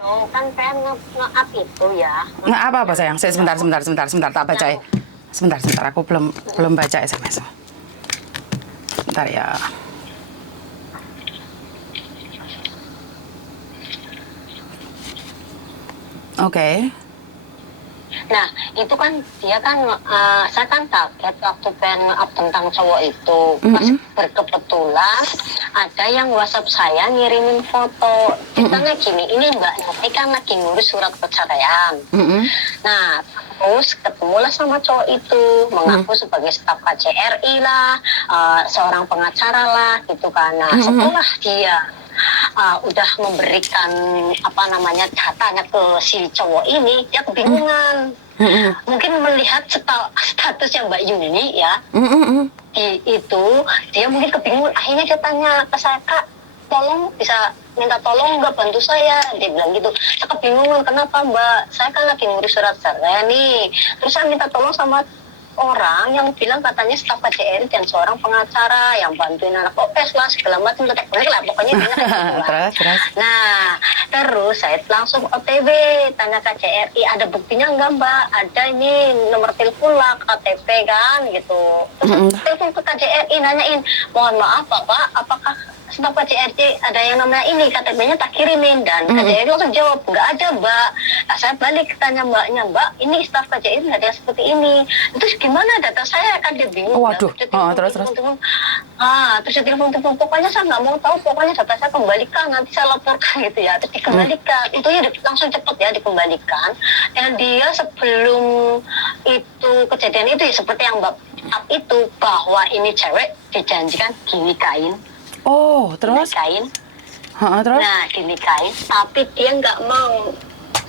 Oh, kan saya nge-up itu ya. Nggak apa-apa sayang. Saya sebentar tak baca ya. Sebentar, aku belum baca SMS. Bentar ya. Oke. Nah, itu kan dia kan, saya kan kaget waktu pengen nge-up tentang cowok itu. Pas berkebetulan ada yang WhatsApp saya ngirimin foto. Ceritanya gini, ini Mbak Nati kan lagi ngurus surat perceraian. Nah, terus ketemulah sama cowok itu, mengaku sebagai staf KJRI lah, seorang pengacara lah, gitu kan. Nah, setelah dia udah memberikan datanya ke si cowok ini, dia kebingungan. Mungkin melihat statusnya Mbak Yuni ya, itu dia mungkin kebingungan. Akhirnya dia tanya ke saya, Kak, tolong bisa minta tolong nggak bantu saya, dia bilang gitu. Saya kebingungan, kenapa Mbak, saya kan lagi ngurus surat cerai nih, terus saya minta tolong sama orang yang bilang katanya staf KJRI dan seorang pengacara yang bantuin anak OS lah segala macam, pokoknya dia Terus. Nah, terus saya langsung OTW tanya KJRI, ada buktinya nggak Mbak? Ada ini nomor telepon lah, KTP kan gitu. Terus telepon ke KJRI nanyain, mohon maaf Bapak, apakah staf KJRI ada yang namanya ini, KTP-nya tak kirimin. Dan KJRI langsung jawab, nggak ada Mbak. Nah, saya balik tanya Mbaknya, Mbak ini staf KJRI nggak ada yang seperti ini. Terus gimana data saya, kan dia bingung. Waduh, terus. Terus dia telepon, pokoknya saya nggak mau tahu, pokoknya data saya kembalikan, nanti saya laporkan gitu ya. Terus dikembalikan, itu ya langsung cepet ya dikembalikan. Dan dia sebelum itu kejadian itu ya seperti yang Mbak itu, bahwa ini cewek dijanjikan dinikahin. Oh, terus? Dinikahin. Terus? Nah, dinikahin, tapi dia nggak mau.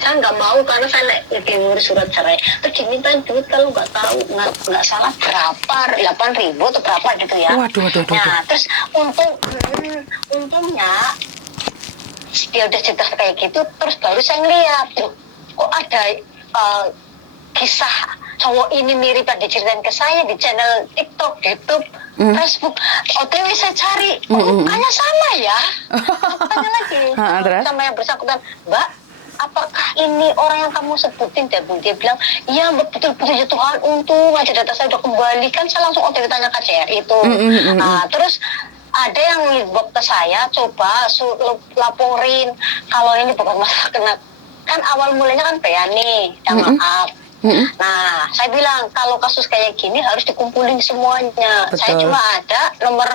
Saya nggak mau karena saya lagi ngurus surat cerai. Terus dimintain duit kalau nggak tahu, nggak salah berapa, 8.000 atau berapa gitu ya. Waduh. Nah, terus untungnya dia udah cerita kayak gitu, terus baru saya ngeliat, kok ada kisah cowok ini mirip yang diceritain ke saya di channel TikTok, YouTube, Facebook. OTW saya cari, mukanya sama ya. Tanya lagi sama yang bersangkutan, Mbak, apakah ini orang yang kamu sebutin? Dia bilang, iya betul-betul ya Tuhan, untung aja data saya udah kembali. Kan saya langsung OTW tanya KJRI itu. Nah, terus ada yang inbox ke saya, coba laporin kalau ini bukan masalah kena. Kan awal mulanya kan PA nih, yang maaf. Nah, saya bilang kalau kasus kayak gini harus dikumpulin semuanya. Betul. Saya cuma ada nomor,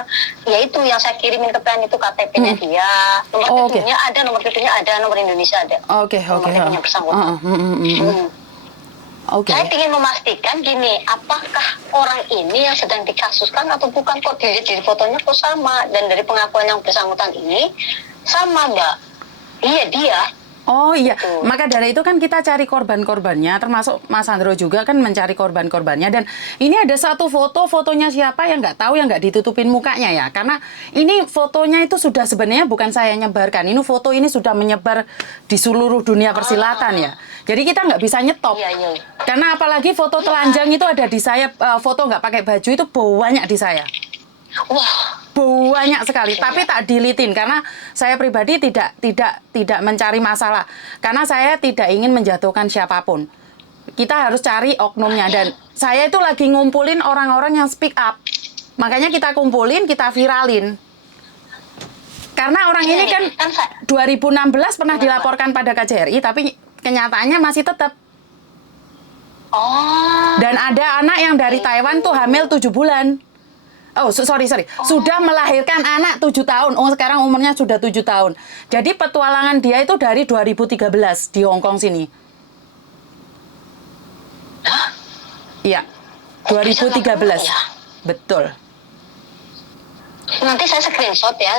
yaitu yang saya kirimin ke PN itu KTP-nya dia, nomor TV-nya ada, nomor TV-nya ada, nomor Indonesia ada. Oke. Nomor TV-nya bersangkutan. Oke. Saya ingin memastikan gini, apakah orang ini yang sedang dikasuskan atau bukan, kok dilihat fotonya kok sama, dan dari pengakuan yang bersangkutan ini sama Mbak. Iya dia. Oh iya, maka dari itu kan kita cari korban-korbannya, termasuk Mas Sandro juga kan mencari korban-korbannya. Dan ini ada satu fotonya siapa yang nggak tahu, yang nggak ditutupin mukanya ya. Karena ini fotonya itu sudah sebenarnya bukan saya nyebarkan, ini foto ini sudah menyebar di seluruh dunia persilatan ya. Jadi kita nggak bisa nyetop. Iya. Karena apalagi foto telanjang itu ada di saya, foto nggak pakai baju itu banyak di saya. Wah, banyak sekali, tapi tak dilitin karena saya pribadi tidak mencari masalah, karena saya tidak ingin menjatuhkan siapapun. Kita harus cari oknumnya, dan saya itu lagi ngumpulin orang-orang yang speak up, makanya kita kumpulin, kita viralin. Karena orang ini kan 2016 pernah dilaporkan pada KJRI, tapi kenyataannya masih tetap. Dan ada anak yang dari Taiwan tuh hamil 7 bulan. Oh, sorry. Sudah melahirkan anak 7 tahun. Oh, sekarang umurnya sudah 7 tahun. Jadi petualangan dia itu dari 2013 di Hong Kong sini. Iya. 2013. Betul. Nanti saya screenshot ya.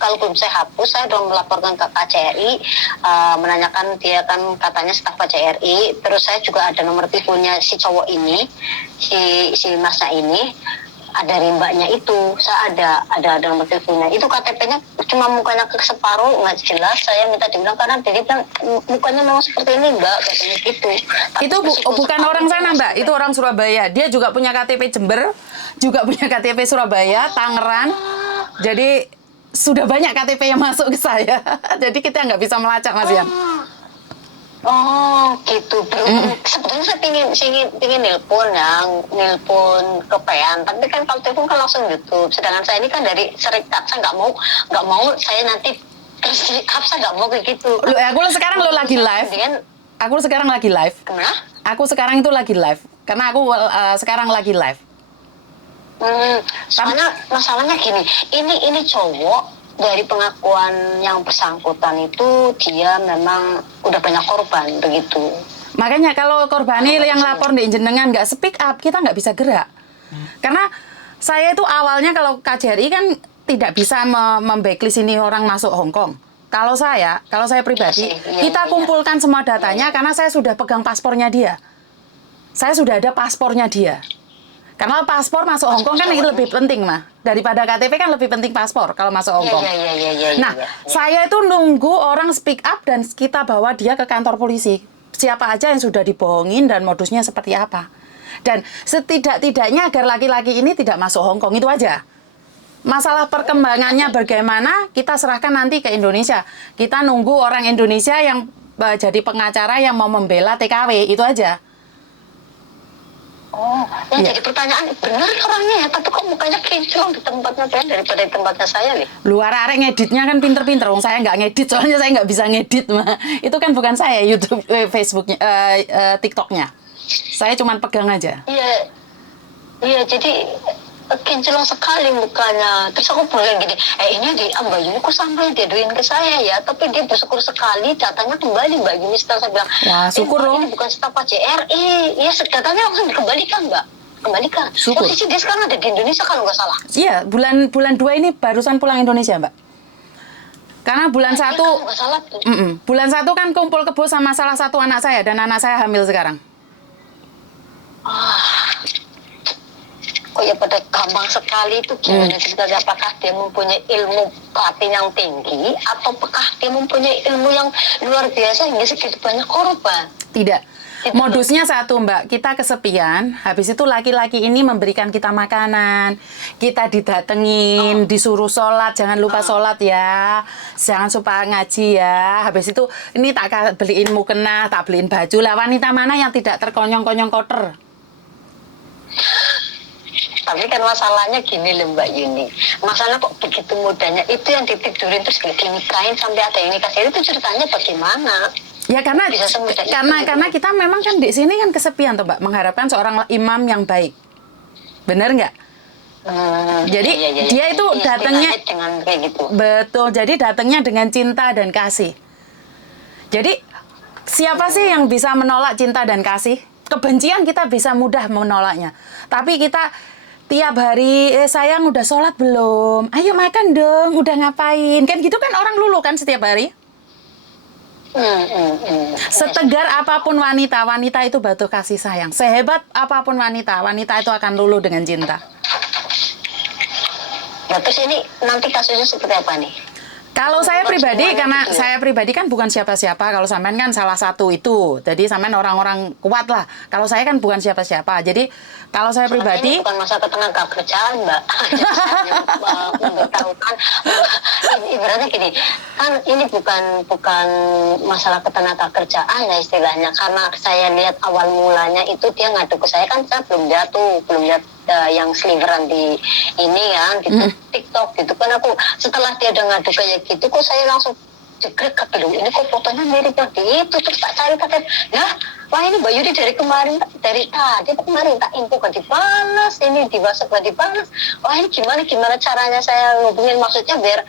Kalau belum saya hapus, saya sudah melaporkan ke KJRI, menanyakan dia kan katanya staf KJRI. Terus saya juga ada nomor teleponnya si cowok ini, si masnya ini. Ada rimbanya itu, saya ada nomor teleponnya. Itu KTP-nya cuma mukanya ke separuh, nggak jelas. Saya minta dibilang karena dia bilang mukanya memang seperti ini Mbak, katanya gitu. Itu bukan orang sana Mbak, itu orang Surabaya. Dia juga punya KTP Jember, juga punya KTP Surabaya, Tangerang. Jadi sudah banyak KTP yang masuk ke saya. Jadi kita nggak bisa melacak, Mas Yan. Oh gitu. Sebetulnya saya pingin nelpon ke PEAN, tapi kan kalau telepon kan langsung YouTube. Sedangkan saya ini kan dari serikat, saya nggak mau saya nanti terus di up, saya nggak mau kayak gitu. Aku sekarang lagi live. Aku sekarang lagi live. Kemana? Aku sekarang itu lagi live. Karena aku sekarang lagi live. Soalnya masalahnya gini, ini cowok dari pengakuan yang bersangkutan itu dia memang udah banyak korban begitu. Makanya kalau korban yang lapor di jenengan nggak speak up, kita nggak bisa gerak. Karena saya itu awalnya kalau KJRI kan tidak bisa membacklist ini orang masuk Hong Kong. Kalau saya pribadi, kita kumpulkan semua datanya karena saya sudah pegang paspornya dia. Saya sudah ada paspornya dia. Karena paspor masuk Hong Kong kan itu lebih penting, mah. Daripada KTP kan lebih penting paspor kalau masuk Hong Kong. Nah, saya itu nunggu orang speak up dan kita bawa dia ke kantor polisi. Siapa aja yang sudah dibohongin dan modusnya seperti apa. Dan setidak-tidaknya agar laki-laki ini tidak masuk Hong Kong, itu aja. Masalah perkembangannya bagaimana, kita serahkan nanti ke Indonesia. Kita nunggu orang Indonesia yang jadi pengacara yang mau membela TKW, itu aja. Oh, jadi pertanyaan, benar orangnya ya, tapi kok mukanya kinclong di tempatnya Ben daripada di tempatnya saya nih? Luar arek ngeditnya kan pinter-pinter, wong saya nggak ngedit, soalnya saya nggak bisa ngedit, mah. Itu kan bukan saya, YouTube, Facebooknya, TikToknya. Saya cuma pegang aja. Iya, jadi kinclong sekali mukanya. Terus aku bilang gini, ini di Mbak Yuni kok sampai diaduin ke saya ya, tapi dia bersyukur sekali datanya kembali Mbak Yuni. Setelah saya bilang, wah syukur loh. Ini bukan staf KJRI, ya datanya langsung dikembalikan Mbak. Kembalikan. Syukur. Posisi dia sekarang ada di Indonesia kalau nggak salah. Iya, bulan 2 ini barusan pulang Indonesia Mbak. Karena bulan 1, bulan 1 kan kumpul kebo sama salah satu anak saya, dan anak saya hamil sekarang. Kok ya pada gampang sekali itu gimana ceritanya? Apakah dia mempunyai ilmu pelatihan yang tinggi atau apakah dia mempunyai ilmu yang luar biasa hingga segitu banyak korban? Tidak. Modusnya satu Mbak, kita kesepian, habis itu laki-laki ini memberikan kita makanan, kita didatengin, disuruh sholat, jangan lupa sholat ya, jangan lupa ngaji ya, habis itu ini tak beliin mukena, tak beliin baju lah. Wanita mana yang tidak terkonyong-konyong kotor? Tapi kan masalahnya gini loh Mbak Yuni, masalah kok begitu mudahnya itu yang ditidurin terus dinikahin sampai ada yang nikah, itu ceritanya bagaimana? Ya karena kita memang kan di sini kan kesepian tuh Mbak, mengharapkan seorang imam yang baik, bener nggak? Jadi dia itu datangnya dengan kayak gitu. Betul, jadi datangnya dengan cinta dan kasih. Jadi siapa sih yang bisa menolak cinta dan kasih? Kebencian kita bisa mudah menolaknya, tapi kita tiap hari, sayang udah sholat belum? Ayo makan dong, udah ngapain? Kan gitu kan orang luluh kan setiap hari. Setegar apapun wanita, wanita itu butuh kasih sayang. Sehebat apapun wanita, wanita itu akan luluh dengan cinta. Nah, terus ini nanti kasusnya seperti apa nih? Kalau saya pribadi, karena saya pribadi kan bukan siapa-siapa. Kalau sampean kan salah satu itu. Jadi sampean orang-orang kuat lah. Kalau saya kan bukan siapa-siapa. Jadi kalau saya pribadi... Ini bukan masalah ketenaga kerjaan, Mbak. Memberitahukan. Ibaratnya gini, kan ini bukan masalah ketenaga kerjaan ya istilahnya. Karena saya lihat awal mulanya itu dia ngadu ke saya, kan saya belum lihat yang sliveran di ini kan, di TikTok gitu kan. Aku setelah dia udah ngadu kayak gitu, kok saya langsung jegrek ke dulu, ini kok fotonya mirip yang di itu. Terus tak cari pakai, ya wah ini Mbak Yudi dari kemarin, dari tadi kemarin tak info kan dibalas, ini di WhatsApp kan dibalas. Wah ini gimana caranya saya ngubungin, maksudnya biar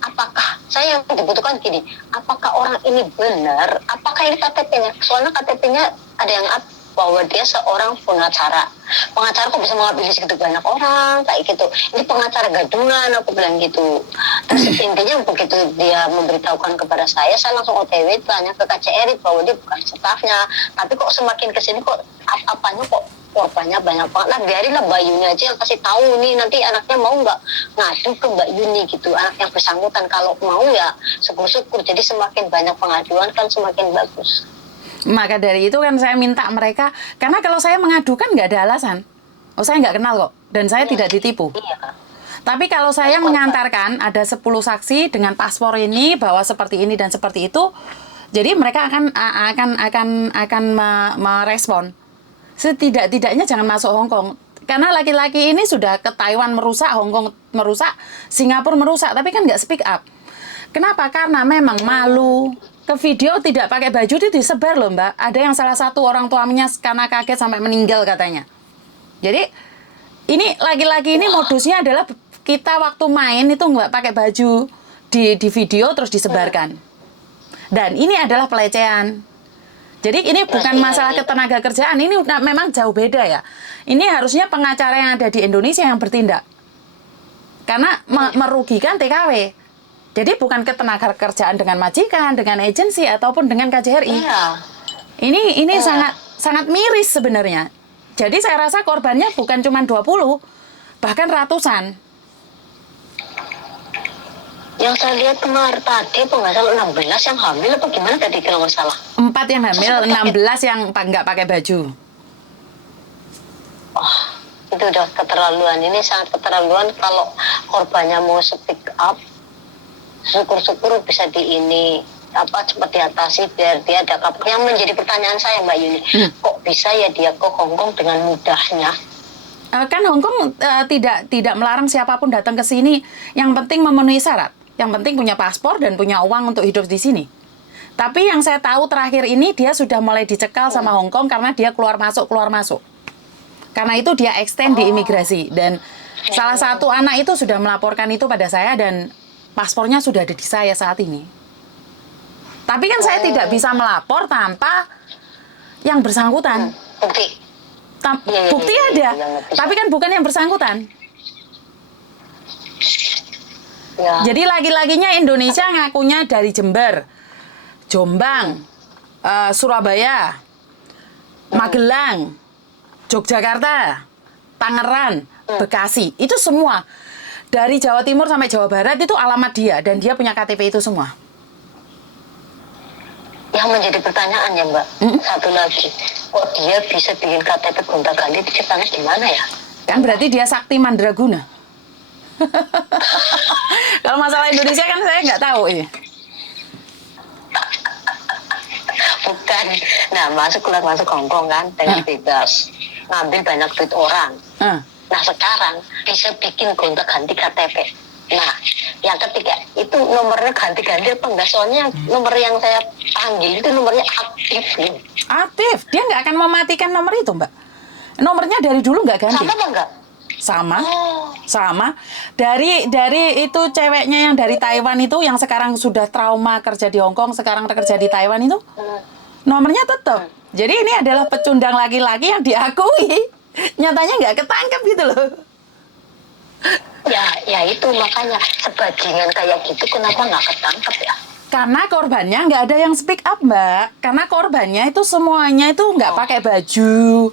apakah saya yang dibutuhkan gini, apakah orang ini benar, apakah ini KTP-nya, soalnya KTP-nya ada yang bahwa dia seorang pengacara kok bisa mengambil segitu banyak orang kayak gitu, ini pengacara gadungan, aku bilang gitu. Terus intinya begitu dia memberitahukan kepada saya langsung OTW tanya ke KJRI bahwa dia bukan stafnya, tapi kok semakin kesini kok apanya kok korbannya banyak banget. Nah biarinlah Mbak Yuni aja yang kasih tahu nih, nanti anaknya mau nggak ngadu ke Mbak Yuni gitu, anak yang bersangkutan. Kalau mau ya syukur-syukur, jadi semakin banyak pengaduan kan semakin bagus. Maka dari itu kan saya minta mereka, karena kalau saya mengadukan nggak ada alasan. Oh saya nggak kenal kok, dan saya tidak ditipu. Tapi kalau saya mengantarkan ada 10 saksi dengan paspor ini bahwa seperti ini dan seperti itu, jadi mereka akan merespon. Setidak-tidaknya jangan masuk Hong Kong. Karena laki-laki ini sudah ke Taiwan merusak, Hong Kong merusak, Singapura merusak, tapi kan nggak speak up. Kenapa? Karena memang malu. Ke video tidak pakai baju itu disebar loh Mbak. Ada yang salah satu orang tuanya karena kaget sampai meninggal katanya. Jadi ini laki-laki ini modusnya adalah kita waktu main itu nggak pakai baju di video terus disebarkan. Dan ini adalah pelecehan. Jadi ini bukan masalah ketenaga kerjaan, ini memang jauh beda ya. Ini harusnya pengacara yang ada di Indonesia yang bertindak. Karena merugikan TKW. Jadi bukan ketenaga kerjaan dengan majikan, dengan agensi ataupun dengan KJRI. Iya. Ini sangat miris sebenarnya. Jadi saya rasa korbannya bukan cuma 20, bahkan ratusan. Yang saya lihat kemarin tadi apa nggak salah 16 yang hamil apa gimana tadi kalau nggak salah. 4 yang hamil, 16 yang nggak pakai baju. Oh, itu udah keterlaluan. Ini sangat keterlaluan kalau korbannya mau speak up. Syukur-syukur bisa cepat diatasi biar dia ada kapal. Yang menjadi pertanyaan saya Mbak Yuni, kok bisa ya dia ke Hongkong dengan mudahnya? Kan Hongkong tidak melarang siapapun datang ke sini. Yang penting memenuhi syarat. Yang penting punya paspor dan punya uang untuk hidup di sini. Tapi yang saya tahu terakhir ini dia sudah mulai dicekal sama Hongkong karena dia keluar masuk. Karena itu dia extend di imigrasi dan salah satu anak itu sudah melaporkan itu pada saya dan paspornya sudah ada di saya saat ini. Tapi kan saya tidak bisa melapor tanpa yang bersangkutan. Bukti. Bukti ada, tapi kan bukan yang bersangkutan. Ya. Jadi lagi-laginya Indonesia ngakunya dari Jember, Jombang, Surabaya, Magelang, Yogyakarta, Tangerang, Bekasi. Itu semua. Dari Jawa Timur sampai Jawa Barat itu alamat dia. Dan dia punya KTP itu semua. Yang menjadi pertanyaan ya Mbak, satu lagi. Kok dia bisa bikin KTP gonta-ganti itu ceritanya gimana ya? Kan berarti dia sakti mandraguna. Kalau masalah Indonesia kan saya nggak tahu ini. Bukan. Nah, keluar masuk Hongkong kan dengan bebas. Ngambil banyak duit orang. Nah, sekarang bisa bikin gonta-ganti KTP. Nah, yang ketiga, itu nomornya ganti-ganti apa enggak? Soalnya nomor yang saya panggil itu nomornya aktif. Aktif? Dia nggak akan mematikan nomor itu, Mbak. Nomornya dari dulu nggak ganti. Sama apa enggak? Sama. Dari itu ceweknya yang dari Taiwan itu, yang sekarang sudah trauma kerja di Hongkong, sekarang kerja di Taiwan itu, nomornya tetap. Jadi ini adalah pecundang laki-laki yang diakui. Nyatanya nggak ketangkep gitu loh. Ya itu makanya sebajingan kayak gitu kenapa nggak ketangkep ya? Karena korbannya nggak ada yang speak up Mbak. Karena korbannya itu semuanya itu nggak pakai baju.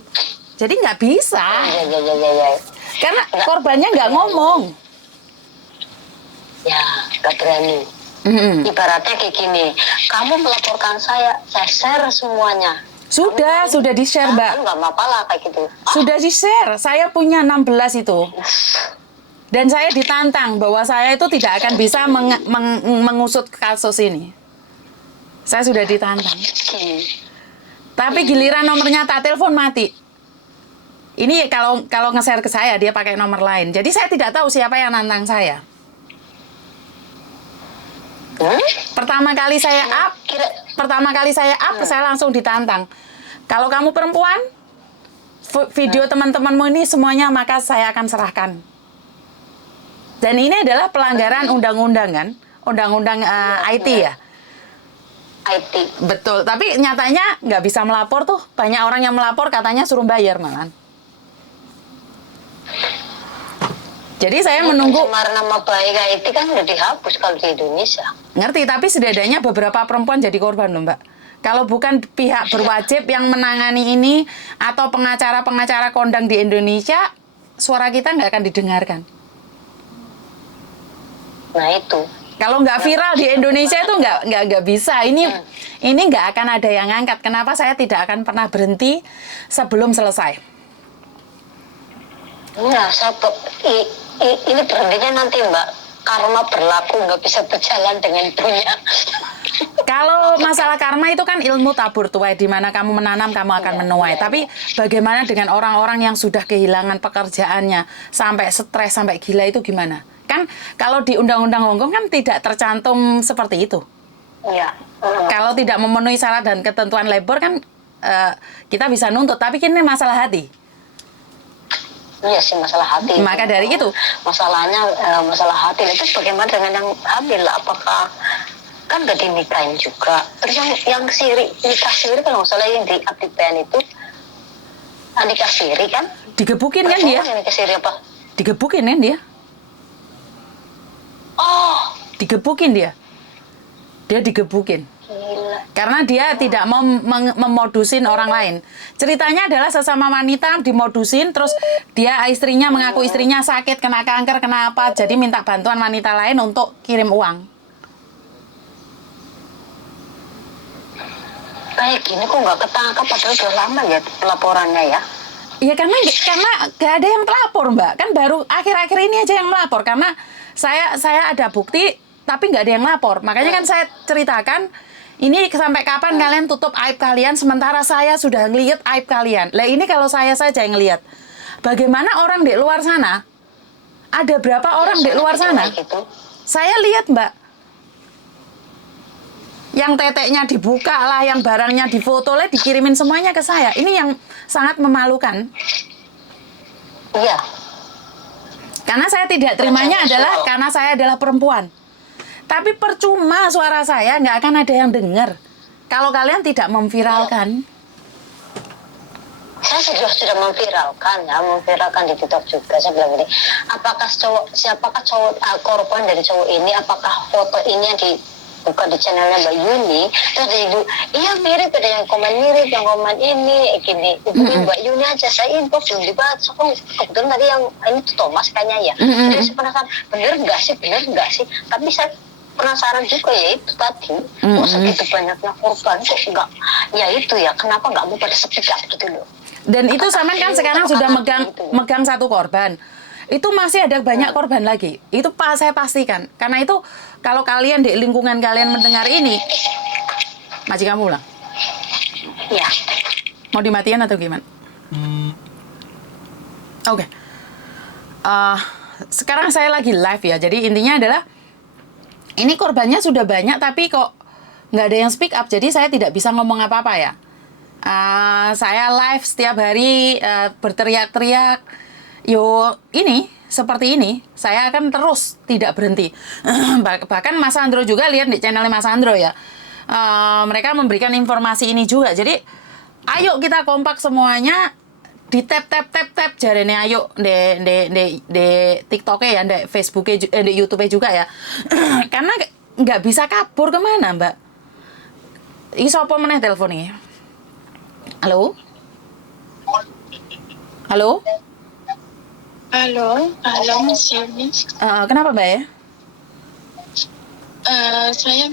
Jadi nggak bisa. Ya. Karena korbannya nggak ngomong. Ya, nggak berani. Ibaratnya kayak gini, kamu melaporkan saya share semuanya. Sudah di-share, Mbak. Nggak apa-apa lah kayak gitu. Sudah di-share. Saya punya 16 itu. Dan saya ditantang bahwa saya itu tidak akan bisa mengusut kasus ini. Saya sudah ditantang. Tapi giliran nomornya tak telepon mati. Ini kalau nge-share ke saya dia pakai nomor lain. Jadi saya tidak tahu siapa yang nantang saya. Pertama kali saya up, saya langsung ditantang. Kalau kamu perempuan, video teman-temanmu ini semuanya maka saya akan serahkan. Dan ini adalah pelanggaran undang-undang kan? Undang-undang IT ya? IT. Betul, tapi nyatanya nggak bisa melapor tuh. Banyak orang yang melapor katanya suruh bayar malah. Jadi saya menunggu. Pencemaran nama baik IT kan udah dihapus kalau di Indonesia. Ngerti, tapi setidaknya beberapa perempuan jadi korban loh Mbak. Kalau bukan pihak berwajib yang menangani ini atau pengacara-pengacara kondang di Indonesia, suara kita nggak akan didengarkan. Nah itu. Kalau nggak viral di Indonesia itu nggak bisa. Ini nggak akan ada yang ngangkat. Kenapa saya tidak akan pernah berhenti sebelum selesai? Nah, ini berhentinya nanti Mbak, karma berlaku nggak bisa berjalan dengan dunia. Kalau masalah karma itu kan ilmu tabur tuai, di mana kamu menanam kamu akan menuai. Tapi bagaimana dengan orang-orang yang sudah kehilangan pekerjaannya sampai stres sampai gila itu gimana? Kan kalau di Undang-Undang Hongkong kan tidak tercantum seperti itu. Iya. Kalau tidak memenuhi syarat dan ketentuan labor kan kita bisa nuntut. Tapi ini masalah hati. Iya sih, masalah hati. Maka dari itu masalahnya masalah hati itu bagaimana dengan yang hamil? Apakah kan gak dinikahin juga? Terus yang siri, nikah siri kalau nggak salah yang di Abdipen itu nikah siri kan? digebukin kan dia? Yang nikah siri apa? Digebukin kan dia? Oh, Digebukin dia. Dia digebukin. gila. Karena dia tidak mau memodusin orang lain. Ceritanya adalah sesama wanita dimodusin, terus dia istrinya mengaku istrinya sakit, kena kanker, kena apa, jadi minta bantuan wanita lain untuk kirim uang. Kayak gini kok nggak ketangkap padahal udah lama ya pelaporannya ya. Ya karena gak ada yang telapor Mbak, kan baru akhir-akhir ini aja yang melapor karena saya ada bukti tapi nggak ada yang lapor. Makanya kan saya ceritakan ini sampai kapan kalian tutup aib kalian sementara saya sudah ngelihat aib kalian. Lah ini kalau saya saja yang ngelihat. Bagaimana orang di luar sana? Ada berapa orang di luar sana? Gitu. Saya lihat Mbak. Yang teteknya dibuka lah, yang barangnya difoto lah, dikirimin semuanya ke saya. Ini yang sangat memalukan. Iya. Karena saya tidak terimanya adalah karena saya adalah perempuan. Tapi percuma suara saya nggak akan ada yang dengar. Kalau kalian tidak memviralkan. Saya sudah memviralkan di TikTok juga. Saya bilang gini, siapakah cowok korban dari cowok ini? Apakah foto ini yang bukan di channelnya Mbak Yuni? Terus dia bilang, iya mirip, ada yang komen mirip, yang komen ini, gini. Hubungin Mbak Yuni aja, saya inbox belum dibaca. Kebetulan tadi yang ini tuh Thomas kayaknya ya. Jadi saya penasaran, bener nggak sih? Tapi saya penasaran juga ya itu tadi. Kok segitu banyaknya korban kok enggak? Ya itu ya, kenapa nggak mau pada speak up gitu loh? Dan itu sama kan sekarang sudah megang satu korban. Itu masih ada banyak korban lagi. Itu saya pastikan. Karena itu kalau kalian di lingkungan kalian mendengar ini, majikan kamu pulang. Ya. Mau dimatikan atau gimana? Oke. Sekarang saya lagi live ya. Jadi intinya adalah ini korbannya sudah banyak tapi kok nggak ada yang speak up. Jadi saya tidak bisa ngomong apa-apa ya. Saya live setiap hari berteriak-teriak. Ini seperti ini, saya akan terus tidak berhenti. Bahkan Mas Andro juga lihat di channelnya Mas Andro ya. Mereka memberikan informasi ini juga. Jadi, ayo kita kompak semuanya di tap jarene ayo di TikTok-nya ya, di Facebook-nya, di YouTube-nya juga ya. Karena nggak bisa kabur kemana, Mbak. Ini siapa meneh telepon ini? Halo? Halo? Halo Mas Yuni. Kenapa Mbak ya? Saya